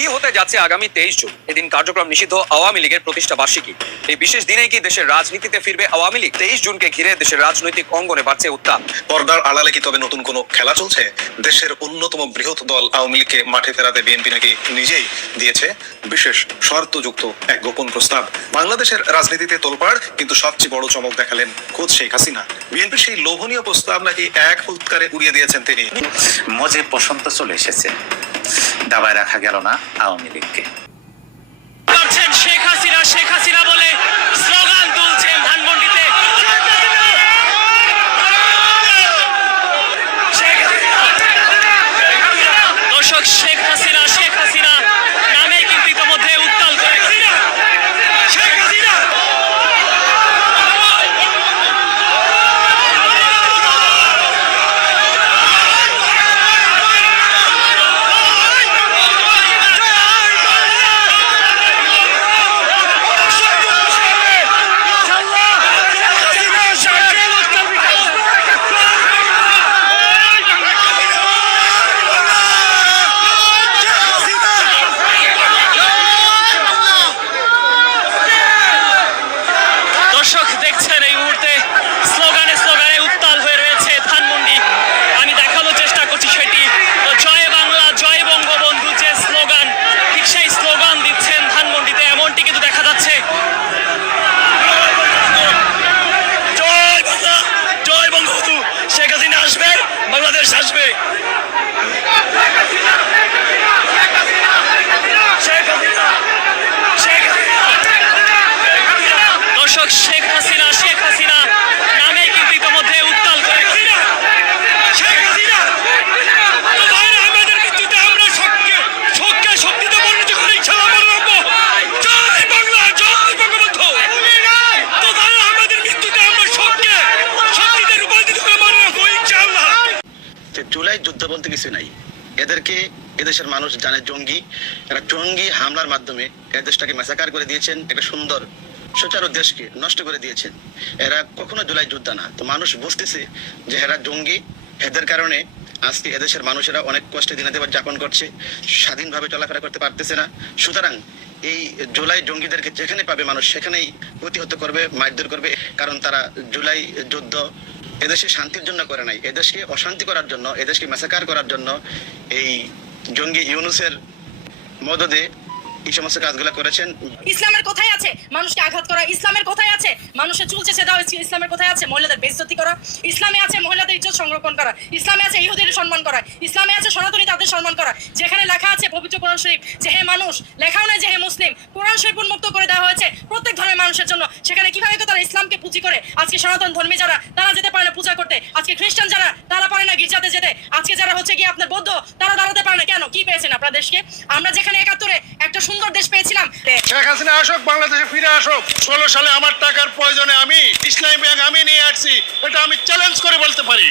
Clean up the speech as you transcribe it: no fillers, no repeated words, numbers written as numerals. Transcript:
কি হতে যাচ্ছে আগামী 23 জুন? এদিন কার্যক্রম নিষিদ্ধ আওয়ামী লীগের প্রতিষ্ঠা বার্ষিকী। এই বিশেষ দিনেই কি দেশের রাজনীতিতে ফিরবে আওয়ামী লীগ? 23 জুনকে ঘিরে দেশের রাজনৈতিক অঙ্গনে বাড়ছে উত্তাপ। পর্দার আড়ালে কি তবে নতুন কোনো খেলা চলছে? দেশের অন্যতম বৃহৎ দল আওয়ামী লীগকে মাঠে ফেরাতে বিএনপি নাকি নিজেই দিয়েছে বিশেষ শর্তযুক্ত এক গোপন প্রস্তাব। বাংলাদেশের রাজনীতিতে তোলপাড়, কিন্তু সবচেয়ে বড় চমক দেখালেন খোদ শেখ হাসিনা। বিএনপির সেই লোভনীয় প্রস্তাব নাকি এক ফুৎকারে উড়িয়ে দিয়েছেন তিনি। মজে বসন্ত চলে এসেছে, দাবায় রাখা গেল না আওয়ামী লীগকে। শেখ হাসিনা শেখ হাসিনা বলে স্লোগান তুলছেন ধানমন্ডিতে। দর্শক, শেখ হাসিনা শেখ হাসিনা নামে কিন্তু ইতিমধ্যে উত্তাল করে শেখ হাসিনা। দর্শক দেখছেন এই মুহূর্তে স্লোগানে স্লোগানে উত্তাল হয়ে রয়েছে ধানমন্ডি। আমি দেখানোর চেষ্টা করছি সেটি জয় বাংলা জয় বঙ্গবন্ধু যে স্লোগান, ঠিক সেই স্লোগান দিচ্ছেন ধানমন্ডিতে, এমনটি কিন্তু দেখা যাচ্ছে। জয় বাংলা জয় বঙ্গবন্ধু, শেখ হাসিনা আসবে, বাংলাদেশ আসবে। দর্শক, শেখ হাসিনা শেখ হাসিনা নামে কিন্তু ইতিমধ্যে উত্তাল করে শেখ হাসিনা। আমাদের মৃত্যুতে আমরা শোককে শক্তিতে পরিণত করে ইনশাআল্লাহ রাখবো। জয় বাংলা জয় বঙ্গবন্ধু। আমাদের মৃত্যুতে আমরা শোককে শক্তিতে রূপান্তরিত করে মনে রাখবো ইনশাআল্লাহ। জুলাই যুদ্ধ বলতে কিছু নাই। এদেরকে এদেশের মানুষ জানে জঙ্গি। এরা জঙ্গি হামলার মাধ্যমে এদেশটাকে ম্যাসাকার করে দিয়েছেন, একটা সুন্দর সুচারু দেশকে নষ্ট করে দিয়েছেন। এরা কখনো জুলাই যোদ্ধা না। তো মানুষ বুঝতেছে যে এরা জঙ্গি। এদের কারণে আজকে এদেশের মানুষেরা অনেক কষ্টে দিনাতিপাত যাপন করছে, স্বাধীনভাবে চলাফেরা করতে পারতেছে না। সুতরাং এই জুলাই জঙ্গিদেরকে যেখানে পাবে মানুষ সেখানেই প্রতিহত করবে, মারধর করবে। কারণ তারা জুলাই যুদ্ধ এদেশে শান্তির জন্য করে নাই, এদেশকে অশান্তি করার জন্য, এদেশকে ম্যাসাকার করার জন্য এই জঙ্গি ইউনূসের মদদে এই সমস্ত কাজগুলো করেছেন। ইসলামের কোথায় আছে মানুষকে আঘাত করা? ইসলামের কোথায় আছে মানুষের চুল চেঁচে দেওয়া? ইসলামের কোথায় আছে মহিলাদের বেইজ্জতি করা? ইসলামে আছে মহিলাদের ইজ্জত সংরক্ষণ করা, ইসলামে আছে ইহুদিদের সম্মান করা, ইসলামে আছে সনাতনী তাদের সম্মান করা। যেখানে লেখা আছে পবিত্র কোরআন শরীফ যে হে মানুষ, লেখাও নয় যে হে মুসলিম। কোরআন শরীফ উন্মুক্ত করে দেওয়া হয়েছে প্রত্যেক ধর্মের মানুষের জন্য। সেখানে কিভাবে তারা ইসলামকে পুঁজি করে আজকে সনাতন ধর্মী যারা তারা যেতে পারে না পূজা করতে, আজকে খ্রিস্টান যারা তারা পারে না গির্জাতে যেতে, আজকে যারা হচ্ছে কি আপনার বৌদ্ধ তারা দাঁড়াতে পারে না। কেন? কি পেয়েছেন আপনার দেশকে? আমরা যেখানে ৭১-এ একটা সুন্দর দেশ পেয়েছিলাম। শেখ হাসিনা আসুক, বাংলাদেশে ফিরে আসুক। 16 সালে আমার টাকার প্রয়োজনে আমি ইসলামী ব্যাংক আমি নিয়ে আসছি, এটা আমি চ্যালেঞ্জ করে বলতে পারি।